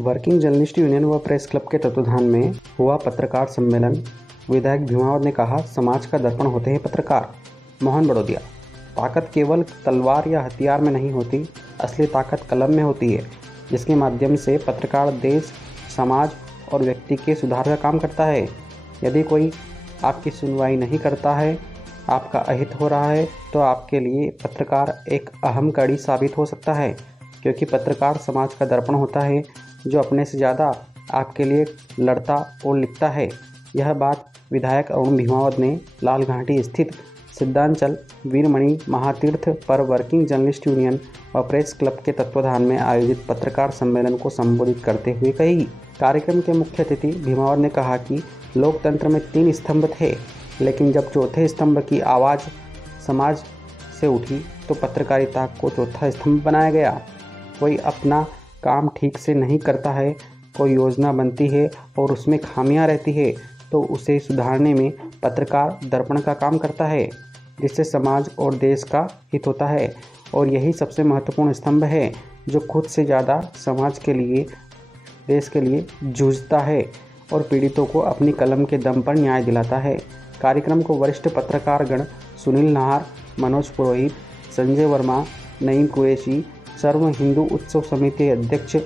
Working journalist union व press club के तत्वाधान में हुआ पत्रकार सम्मेलन। विधायक भीमावत ने कहा, समाज का दर्पण होते हैं पत्रकार। मोहन बड़ोदिया। ताकत केवल तलवार या हथियार में नहीं होती, असली ताकत कलम में होती है, जिसके माध्यम से पत्रकार देश, समाज और व्यक्ति के सुधार का काम करता है। यदि कोई आपकी सुनवाई नहीं करता है, आपका अहित हो रहा है, तो आपके लिए पत्रकार एक अहम कड़ी साबित हो सकता है, क्योंकि पत्रकार समाज का दर्पण होता है, जो अपने से ज़्यादा आपके लिए लड़ता और लिखता है। यह बात विधायक अरुण भीमावत ने लाल घाटी स्थित सिद्धांचल वीरमणि महातीर्थ पर वर्किंग जर्नलिस्ट यूनियन व प्रेस क्लब के तत्वाधान में आयोजित पत्रकार सम्मेलन को संबोधित करते हुए कही। कार्यक्रम के मुख्य अतिथि भीमावत ने कहा कि लोकतंत्र में 3 स्तंभ थे, लेकिन जब चौथे स्तंभ की आवाज़ समाज से उठी तो पत्रकारिता को चौथा स्तंभ बनाया गया। कोई अपना काम ठीक से नहीं करता है, कोई योजना बनती है और उसमें खामियां रहती है, तो उसे सुधारने में पत्रकार दर्पण का काम करता है, जिससे समाज और देश का हित होता है। और यही सबसे महत्वपूर्ण स्तंभ है, जो खुद से ज़्यादा समाज के लिए, देश के लिए जूझता है और पीड़ितों को अपनी कलम के दम पर न्याय दिलाता है। कार्यक्रम को वरिष्ठ पत्रकारगण सुनील नाहर, मनोज पुरोहित, संजय वर्मा, नईम कुरैशी, सर्व हिंदू उत्सव समिति अध्यक्ष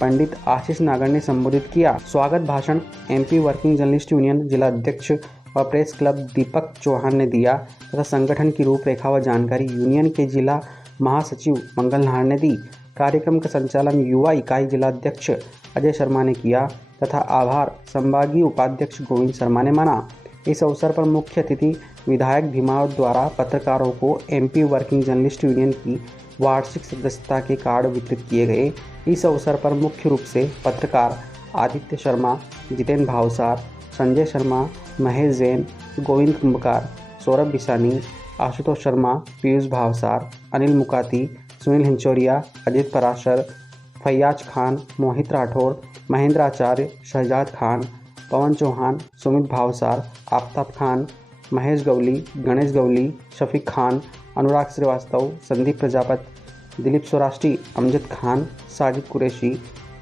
पंडित आशीष नागर ने संबोधित किया। स्वागत भाषण एमपी वर्किंग जर्नलिस्ट यूनियन जिला अध्यक्ष व प्रेस क्लब दीपक चौहान ने दिया तथा संगठन की रूपरेखा व जानकारी यूनियन के जिला महासचिव मंगल नाहर ने दी। कार्यक्रम का संचालन युवा इकाई जिला अध्यक्ष अजय शर्मा ने किया तथा आभार संभागीय उपाध्यक्ष गोविंद शर्मा ने माना। इस अवसर पर मुख्य अतिथि विधायक भीमावत द्वारा पत्रकारों को एमपी वर्किंग जर्नलिस्ट यूनियन की वार्षिक सदस्यता के कार्ड वितरित किए गए। इस अवसर पर मुख्य रूप से पत्रकार आदित्य शर्मा, जितेंद्र भावसार, संजय शर्मा, महेश जैन, गोविंद कुंभकार, सौरभ बिसानी, आशुतोष शर्मा, पीयूष भावसार, अनिल मुकाती, सुनील हिंचोरिया, अजित पराशर, फैयाज खान, मोहित राठौर, महेंद्र आचार्य, शहजाद खान, पवन चौहान, सुमित भावसार, आफ्ताब खान, महेश गवली, गणेश गवली, शफीक खान, अनुराग श्रीवास्तव, संदीप प्रजापति, दिलीप सौराष्ट्री, अमजद खान, साजिद कुरैशी,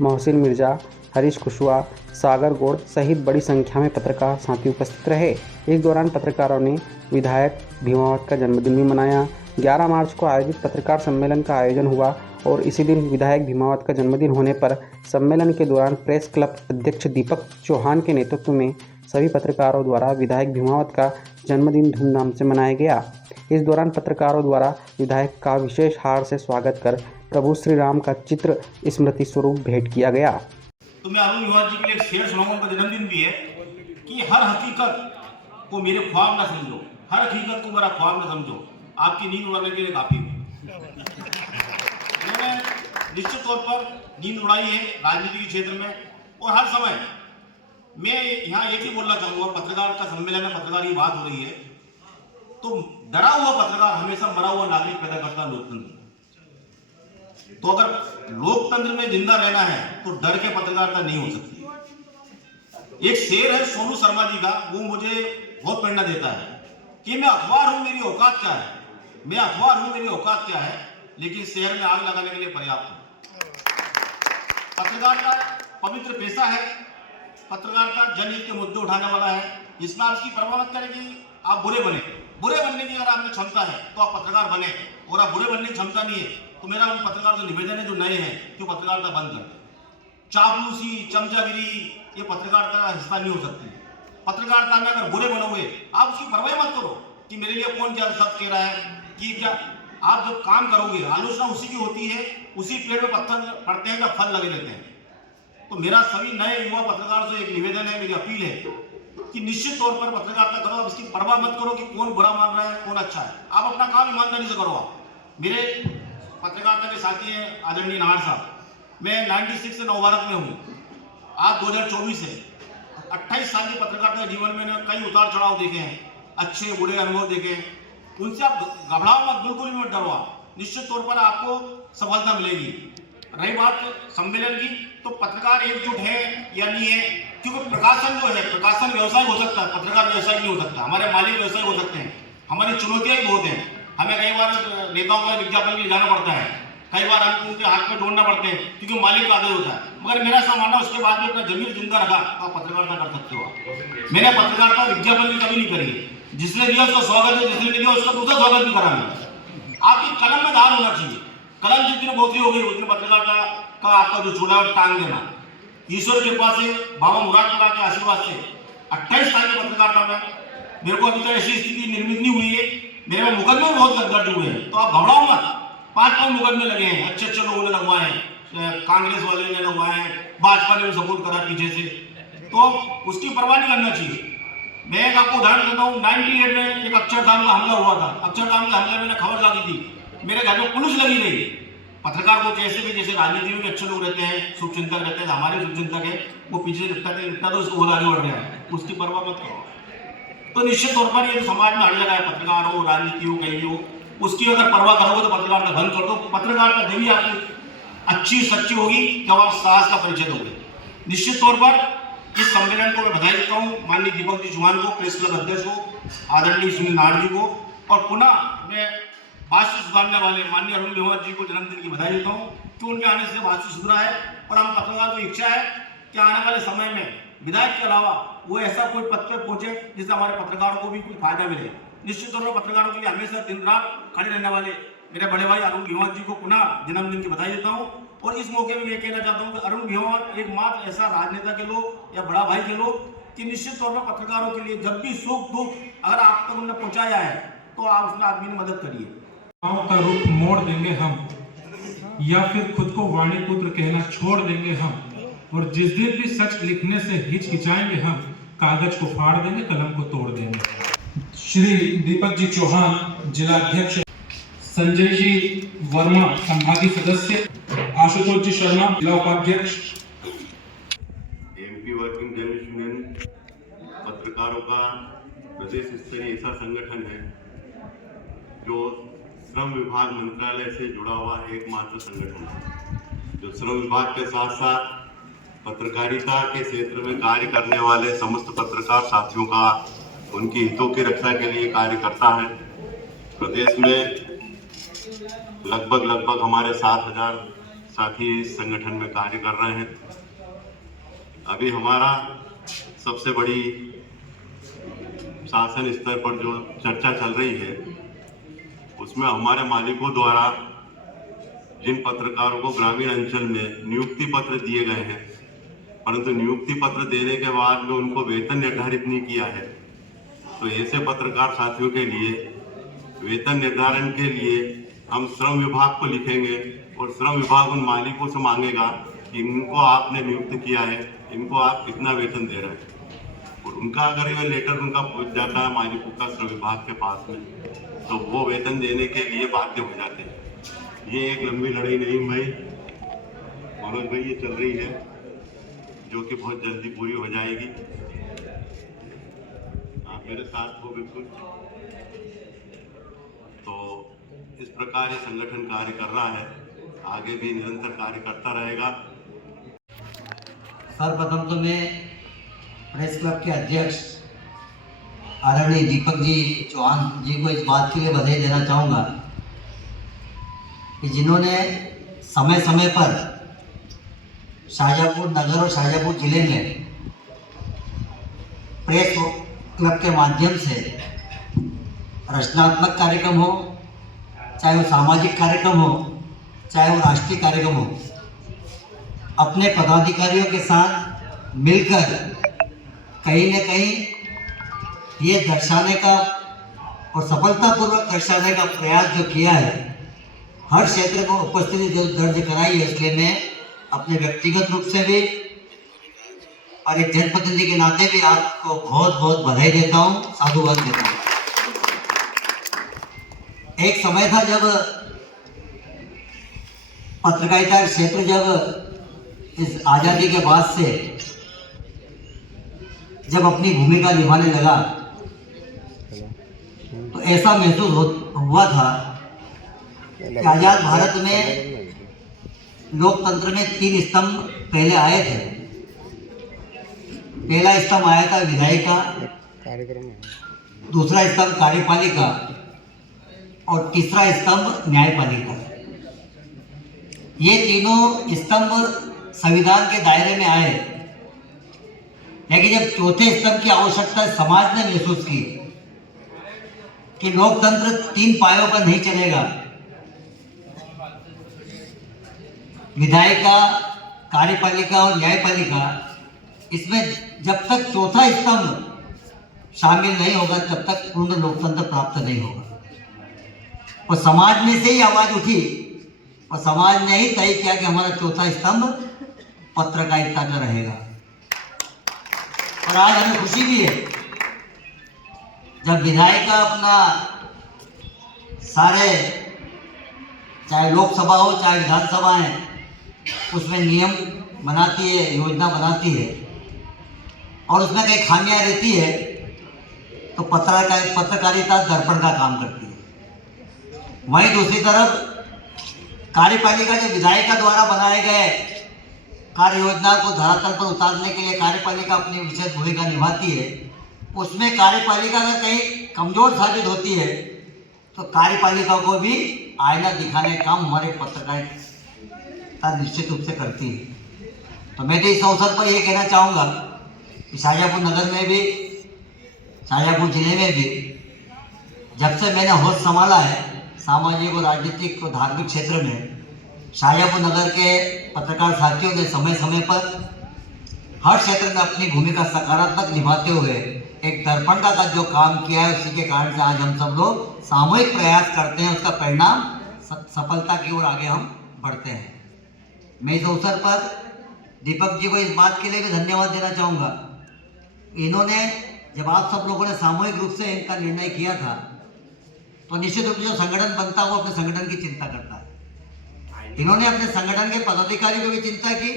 मोहसिन मिर्जा, हरीश कुशवाहा, सागर गौड़ सहित बड़ी संख्या में पत्रकार साथी उपस्थित रहे। इस दौरान पत्रकारों ने विधायक भीमावत का जन्मदिन भी मनाया। 11 मार्च को आयोजित पत्रकार सम्मेलन का आयोजन हुआ और इसी दिन विधायक भीमावत का जन्मदिन होने पर सम्मेलन के दौरान प्रेस क्लब अध्यक्ष दीपक चौहान के नेतृत्व में सभी पत्रकारों द्वारा विधायक भीमावत का जन्मदिन धूमधाम से मनाया गया। इस दौरान पत्रकारों द्वारा विधायक का विशेष हार से स्वागत कर प्रभु श्री राम का चित्र स्मृति स्वरूप भेंट किया गया। तो मैं अरुण भीमावत जी के लिए एक शेर सुनाऊंगा, उनका जन्मदिन भी है कि हर हकीकत को मेरे ख्वाब ना समझो, हर हकीकत को मेरा ख्वाब ना समझो, आपकी नींद उड़ाने के लिए काफी है। मैंने निश्चित तौर पर नींद उड़ाई है राजनीति के क्षेत्र में और हर समय मैं यहाँ एक ही बोलना चाहूँगा, पत्रकार का सम्मेलन है, पत्रकार की बात हो रही है, तो डरा हुआ पत्रकार हमेशा मरा हुआ नागरिक पैदा करता है लोकतंत्र। तो अगर लोकतंत्र में जिंदा रहना है तो डर के पत्रकारिता नहीं हो सकती। एक शेर है सोनू शर्मा जी का, वो मुझे बहुत प्रेरणा देता है कि मैं अखबार हूं, मेरी औकात क्या है, मैं अखबार हूं, मेरी औकात क्या है, लेकिन शहर में आग लगाने के लिए पर्याप्त हूं। पत्रकारिता पवित्र पेशा है, पत्रकारिता जनहित के मुद्दे उठाने वाला है। इसमें आपकी परवाह मत करें कि आप बुरे बनने की अगर आपने क्षमता है तो आप पत्रकार बने, और आप बुरे बनने की क्षमता नहीं है तो मेरा उन पत्रकार से निवेदन है जो नए हैं कि पत्रकारिता बंद कर दें। चापलूसी, चमचागिरी ये पत्रकारिता का हिस्सा नहीं हो सकती। पत्रकारिता में अगर बुरे बनोगे, आप उसकी परवाह मत करो कि मेरे लिए कौन क्या शब्द कह रहा है कि क्या। आप जब काम करोगे, आलोचना उसी की होती है, उसी पेड़ में पत्थर पड़ते हैं जब फल लगे रहते हैं। तो मेरा सभी नए युवा पत्रकार से एक निवेदन है, मेरी अपील है कि निश्चित तौर पर पत्रकारिता करो। आप इसकी परवाह मत करो कि कौन बुरा मान रहा है, कौन अच्छा है। आप अपना काम ईमानदारी से करो। आप मेरे पत्रकारिता के साथी हैं आदरणीय नाहर साहब, मैं 96 से नवभारत में हूँ, आज 2024 है। 28 साल की पत्रकारिता जीवन में कई उतार चढ़ाव देखे हैं, अच्छे बुरे अनुभव देखे हैं। उनसे आप घबराओ मत, बिल्कुल भी मत डरो। निश्चित तौर पर आपको सफलता मिलेगी। रही बात सम्मेलन की, तो पत्रकार एकजुट है या नहीं है, क्योंकि प्रकाशन जो है, प्रकाशन व्यवसाय हो सकता है, पत्रकार व्यवसाय नहीं हो सकता। हमारे मालिक व्यवसाय हो सकते हैं, हमारी चुनौतियां ही बहुत हैं। हमें कई बार नेताओं का विज्ञापन के लिए जाना पड़ता है, कई बार हम उनके हाथ में ढूंढना पड़ते हैं क्योंकि मालिक का आदेश होता है। मगर मेरा ऐसा मानना उसके बाद भी अपना जमीर जिंदा रखा तो आप पत्रकारिता कर सकते हो। मैंने पत्रकारिता विज्ञापन की कभी नहीं करी है। जिसने दिया उसका स्वागत है, जिसने दिया उसका दूसरा स्वागत भी करा है। आपकी कलम में धार होना चाहिए। कलम जिस दिन बोतली हो गई उस दिन पत्रकारिता का आपका जो चूल्हा है टांग देना। ईश्वर के पास से बाबा मुराद पुरा के आशीर्वाद से 28 साल की पत्रकारिता में मेरे को अभी तक ऐसी स्थिति निर्मित नहीं हुई है। मेरे में मुकदमे बहुत दर्ज हुए हैं, तो आप घबराओ मत। 5 मुकदमे लगे हैं, अच्छे अच्छे लोगों ने लगवाए हैं, कांग्रेस वाले ने लगवाए हैं, भाजपा ने भी सपोर्ट करा पीछे से, तो उसकी परवाह नहीं करना चाहिए। मैं एक आपको उदाहरण देता हूँ। 98 में एक अक्षरधाम का हमला हुआ था। अक्षरधाम के हमले में खबर लगी थी, मेरे घर में पुलिस लगी रही। पत्रकार को जैसे राजनीति में भी अच्छे लोग रहते हैं, शुभचिंतक रहते हैं, हमारे शुभचिंतक है, वो पीछे निपटा तो उसको आगे बढ़ रहा है, उसकी परवाह मत करो। तो निश्चित तौर पर ये समाज में हर जगह है, पत्रकार हो, राजनीति हो, कहीं भी हो, उसकी अगर परवाह करोगे तो पत्रकार का भंग कर दो। पत्रकार का देवी आपकी अच्छी सच्ची होगी जब आप साहस का परिचय दोगे। निश्चित तौर पर इस सम्मेलन को मैं बधाई देता हूँ माननीय दीपक जी चौहान को, प्रेस क्लब अध्यक्ष को, आदरणीय सुनील नाहर जी को, और पुनः मैं भाष्य सुधारने वाले माननीय अरुण मेवाड़ जी को जन्मदिन की बधाई देता हूँ कि उनके आने से भाष्य सुधरा है। और हम पत्रकार को इच्छा है कि आने वाले समय में विधायक के अलावा वो ऐसा कोई पद पे पहुंचे जिससे हमारे पत्रकारों को भी कोई फायदा मिले। निश्चित तौर पर पत्रकारों के लिए हमेशा दिन रात खड़े रहने वाले मेरे बड़े भाई अरुण मेवाड़ जी को पुनः जन्मदिन की बधाई देता हूँ। और इस मौके में मैं कहना चाहता हूँ कि अरुण मेवाड़ एकमात्र ऐसा राजनेता के लोग या बड़ा भाई के लोग कि निश्चित तौर पर पत्रकारों के लिए जब भी सुख दुख अगर आप तक उन्होंने पहुंचाया है तो आप उसमें आदमी की मदद करिए। का रुख मोड़ देंगे हम, या फिर खुद को वाणी पुत्र कहना छोड़ देंगे हम, और जिस दिन भी सच लिखने से हिचकिचाएंगे हम, कागज को फाड़ देंगे, कलम को तोड़ देंगे। श्री दीपक जी चौहान जिला अध्यक्ष, संजय जी वर्मा संभागीय सदस्य, आशुतोष जी शर्मा जिला उपाध्यक्ष। एमपी वर्किंग जर्नलिस्ट यूनियन पत्रकारों का प्रदेश स्तरीय ऐसा संगठन है जो श्रम विभाग मंत्रालय से जुड़ा हुआ एकमात्र संगठन है, जो श्रम विभाग के साथ साथ पत्रकारिता के क्षेत्र में कार्य करने वाले समस्त पत्रकार साथियों का, उनकी हितों की रक्षा के लिए कार्य करता है। प्रदेश में लगभग हमारे 7,000 साथी इस संगठन में कार्य कर रहे हैं। अभी हमारा सबसे बड़ी शासन स्तर पर जो चर्चा चल रही है उसमें हमारे मालिकों द्वारा जिन पत्रकारों को ग्रामीण अंचल में नियुक्ति पत्र दिए गए हैं, परंतु नियुक्ति पत्र देने के बाद में उनको वेतन निर्धारित नहीं किया है, तो ऐसे पत्रकार साथियों के लिए वेतन निर्धारण के लिए हम श्रम विभाग को लिखेंगे और श्रम विभाग उन मालिकों से मांगेगा कि इनको आपने नियुक्त किया है, इनको आप कितना वेतन दे रहे हैं, और उनका अगर ये लेटर उनका पहुंच जाता है मालिकों का श्रम विभाग के पास में, तो वो वेतन देने के लिए बाध्य हो जाते हैं। ये एक लंबी लड़ाई नहीं भाई मनोज भाई, ये चल रही है जो कि बहुत जल्दी पूरी हो जाएगी। आप मेरे साथ हो बिल्कुल। तो इस प्रकार ये संगठन कार्य कर रहा है, आगे भी निरंतर कार्य करता रहेगा। सर्वप्रथम तो मैं प्रेस क्लब के अध्यक्ष आदरणीय दीपक जी चौहान जी को इस बात के लिए बधाई देना चाहूँगा कि जिन्होंने समय समय पर शाहजहाँपुर नगर और शाहजहाँपुर जिले में प्रेस क्लब के माध्यम से रचनात्मक कार्यक्रम हो, चाहे वो सामाजिक कार्यक्रम हो, चाहे वो राष्ट्रीय कार्यक्रम हो, अपने पदाधिकारियों के साथ मिलकर कहीं न कहीं ये दर्शाने का और सफलतापूर्वक दर्शाने का प्रयास जो किया है, हर क्षेत्र को उपस्थिति जो दर्ज कराई है, इसलिए मैं अपने व्यक्तिगत रूप से भी और एक जनप्रतिनिधि के नाते भी आपको बहुत बहुत बधाई देता हूँ, साधुवाद देता हूँ। एक समय था जब पत्रकारिता क्षेत्र जब इस आज़ादी के बाद से जब अपनी भूमिका निभाने लगा तो ऐसा महसूस हुआ था कि आज़ाद भारत में लोकतंत्र में 3 स्तंभ पहले आए थे। पहला स्तंभ आया था विधायिका, दूसरा स्तंभ कार्यपालिका और तीसरा स्तंभ न्यायपालिका। ये तीनों स्तंभ संविधान के दायरे में आए, लेकिन जब चौथे स्तंभ की आवश्यकता समाज ने महसूस की कि लोकतंत्र 3 पायों पर नहीं चलेगा, विधायिका, कार्यपालिका और न्यायपालिका, इसमें जब तक चौथा स्तंभ शामिल नहीं होगा तब तक पूर्ण लोकतंत्र प्राप्त नहीं होगा। और समाज में से ही आवाज उठी और समाज ने ही तय किया कि हमारा चौथा स्तंभ पत्रकारिता का रहेगा। और आज हमें खुशी भी है जब विधायिका अपना सारे, चाहे लोकसभा हो चाहे विधानसभा है, उसमें नियम बनाती है, योजना बनाती है और उसमें कई खामियां रहती है तो पत्रकारिता दर्पण का काम करती है। वहीं दूसरी तरफ कार्यपालिका जो विधायिका द्वारा बनाए गए कार्य योजना को धरातल पर उतारने के लिए कार्यपालिका अपनी विशेष भूमिका निभाती है, उसमें कार्यपालिका अगर कहीं कमजोर साबित होती है तो कार्यपालिका को भी आईना दिखाने का काम हमारे पत्रकारिता निश्चित रूप से करती है। तो मैं तो इस अवसर पर यह कहना चाहूँगा कि शाहजहाँपुर नगर में भी, शाहजहाँपुर जिले में भी जब से मैंने होश संभाला है सामाजिक और राजनीतिक और धार्मिक क्षेत्र में, शाहजहाँपुर नगर के पत्रकार साथियों ने समय समय पर हर क्षेत्र में अपनी भूमिका सकारात्मक निभाते हुए एक दर्पण का जो काम किया है, उसी के कारण से आज हम सब लोग सामूहिक प्रयास करते हैं, उसका परिणाम सफलता की ओर आगे हम बढ़ते हैं। मैं इस अवसर पर दीपक जी को इस बात के लिए भी धन्यवाद देना चाहूँगा। इन्होंने, जब आप सब लोगों ने सामूहिक रूप से इनका निर्णय किया था तो निश्चित रूप से जो संगठन बनता है वो अपने संगठन की चिंता करता है। इन्होंने अपने संगठन के पदाधिकारियों की भी चिंता की,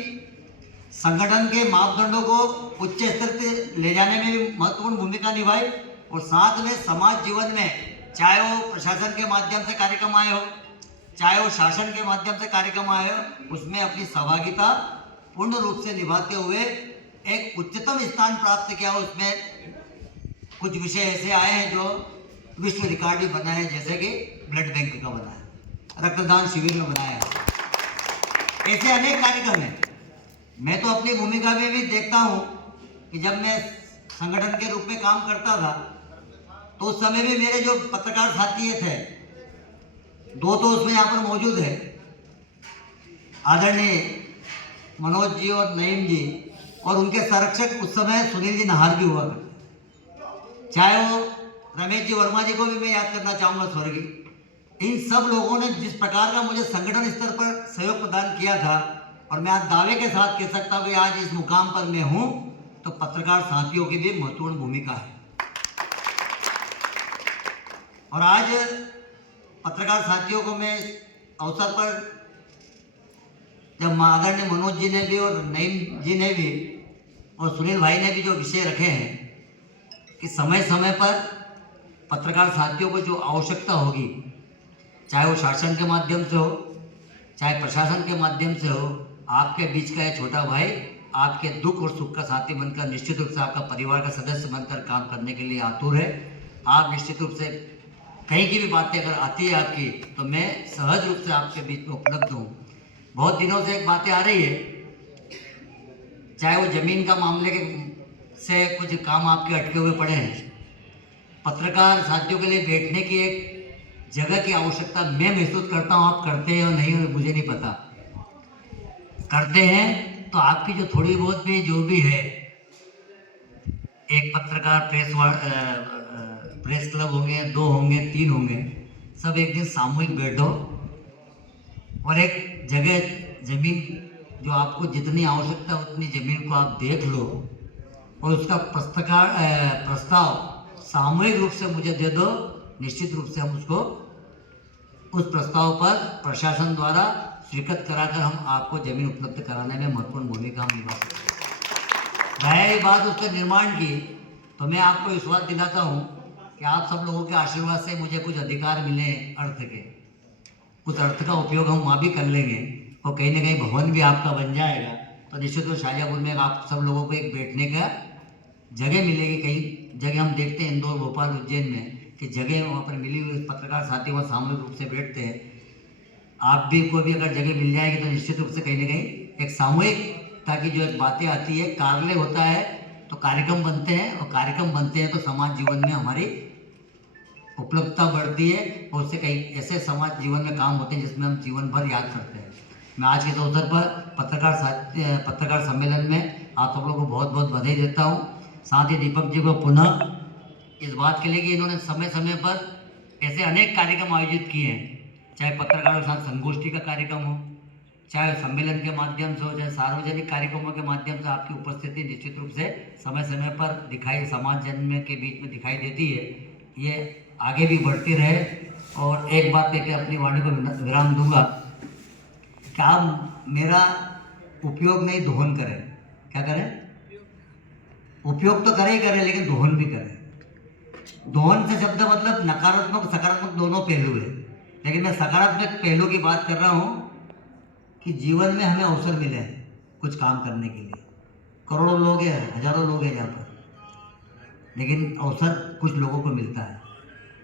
संगठन के मापदंडों को उच्च स्तर पर ले जाने में भी महत्वपूर्ण भूमिका निभाई और साथ में समाज जीवन में, चाहे वो प्रशासन के माध्यम से कार्यक्रम आए हो, चाहे वो शासन के माध्यम से कार्यक्रम आए हो, उसमें अपनी सहभागिता पूर्ण रूप से निभाते हुए एक उच्चतम स्थान प्राप्त किया। उसमें कुछ विषय ऐसे आए हैं जो विश्व रिकॉर्ड भी बनाए हैं, जैसे कि ब्लड बैंक का बनाया, रक्तदान शिविर में बनाया, ऐसे अनेक कार्यक्रम हैं। मैं तो अपनी भूमिका में भी देखता हूँ कि जब मैं संगठन के रूप में काम करता था तो उस समय भी मेरे जो पत्रकार साथी थे, 2 तो उसमें यहाँ पर मौजूद है, आदरणीय मनोज जी और नईम जी, और उनके संरक्षक उस समय सुनील जी नाहर भी हुआ करते, चाहे वो रमेश जी वर्मा जी को भी मैं याद करना चाहूँगा, स्वर्गीय। इन सब लोगों ने जिस प्रकार का मुझे संगठन स्तर पर सहयोग प्रदान किया था, और मैं आज दावे के साथ कह सकता हूँ कि आज इस मुकाम पर मैं हूँ, तो पत्रकार साथियों की भी महत्वपूर्ण भूमिका है। और आज पत्रकार साथियों को मैं अवसर पर, जब आदरणीय मनोज जी ने भी और नईम जी ने भी और सुनील भाई ने भी जो विषय रखे हैं कि समय समय पर पत्रकार साथियों को जो आवश्यकता होगी, चाहे वो शासन के माध्यम से हो, चाहे प्रशासन के माध्यम से हो, आपके बीच का ये छोटा भाई आपके दुख और सुख का साथी बनकर, निश्चित रूप से आपका परिवार का सदस्य बनकर काम करने के लिए आतुर है। आप निश्चित रूप से कहीं की भी बातें अगर आती है आपकी, तो मैं सहज रूप से आपके बीच में उपलब्ध हूँ। बहुत दिनों से एक बातें आ रही है, चाहे वो जमीन का मामले के से कुछ काम आपके अटके हुए पड़े हैं, पत्रकार साथियों के लिए बैठने की एक जगह की आवश्यकता मैं महसूस करता हूँ। आप करते हैं और नहीं मुझे नहीं पता, करते हैं तो आपकी जो थोड़ी बहुत भी जो भी है, एक पत्रकार प्रेस क्लब होंगे, 2 होंगे, 3 होंगे, सब एक दिन सामूहिक बैठो और एक जगह जमीन जो आपको जितनी आवश्यकता उतनी जमीन को आप देख लो और उसका प्रस्ताव सामूहिक रूप से मुझे दे दो। निश्चित रूप से हम उसको, उस प्रस्ताव पर प्रशासन द्वारा स्वीकृत कराकर हम आपको जमीन उपलब्ध कराने में महत्वपूर्ण भूमिका हम निभा सकते हैं। रही बात उसके निर्माण की, तो मैं आपको विश्वास दिलाता हूँ कि आप सब लोगों के आशीर्वाद से मुझे कुछ अधिकार मिले अर्थ के, उस अर्थ का उपयोग हम वहाँ भी कर लेंगे और कहीं ना कहीं भवन भी आपका बन जाएगा। तो निश्चित रूप शाहजहाँपुर में आप सब लोगों को एक बैठने का जगह मिलेगी। कई जगह हम देखते हैं इंदौर, भोपाल, उज्जैन में कि जगह वहाँ पर मिली हुई, पत्रकार साथी वहाँ सामूहिक रूप से बैठते हैं। आप भी कोई भी अगर जगह मिल जाएगी तो निश्चित रूप से कहीं ना कहीं एक सामूहिकता की जो एक बातें आती है, कार्य होता है तो कार्यक्रम बनते हैं, और कार्यक्रम बनते हैं तो समाज जीवन में हमारी उपलब्धता बढ़ती है, और उससे कई ऐसे समाज जीवन में काम होते हैं जिसमें हम जीवन भर याद करते हैं। मैं आज के इस अवसर पर पत्रकार सम्मेलन में आप सब लोगों को बहुत बहुत बधाई देता हूँ। साथ ही दीपक जी को पुनः इस बात के लिए कि इन्होंने समय समय पर ऐसे अनेक कार्यक्रम आयोजित किए हैं, चाहे पत्रकारों के साथ संगोष्ठी का कार्यक्रम हो, चाहे सम्मेलन के माध्यम से हो, चाहे सार्वजनिक कार्यक्रमों के माध्यम से आपकी उपस्थिति निश्चित रूप से समय समय पर दिखाई समाज जन के बीच में दिखाई देती है। ये आगे भी बढ़ती रहे। और एक बात कहकर अपनी वाणी को विराम दूंगा कि आप मेरा उपयोग नहीं दोहन करें। क्या करें? उपयोग तो करें ही करें, लेकिन दोहन भी करें। दोहन से शब्द मतलब नकारात्मक सकारात्मक दोनों पहलू है, लेकिन मैं सकारात्मक पहलू की बात कर रहा हूँ कि जीवन में हमें अवसर मिले कुछ काम करने के लिए। करोड़ों लोग हैं, हजारों लोग हैं यहाँ पर, लेकिन अवसर कुछ लोगों को मिलता है।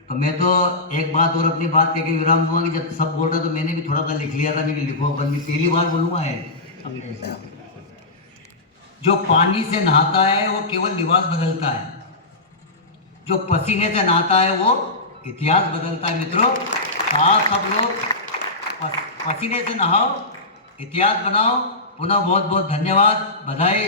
तो मैं तो एक बात और अपनी बात कह के विराम दूंगा कि जब सब बोल रहे तो मैंने भी थोड़ा सा लिख लिया था, लेकिन लिखो अपन भी पहली बार बोलूँगा है। जो पानी से नहाता है वो केवल लिबास बदलता है, जो पसीने से नहाता है वो इतिहास बदलता है। मित्रों, तो आप सब लोग पसीने से नहाओ, इतिहास बनाओ। पुनः बहुत बहुत धन्यवाद, बधाई।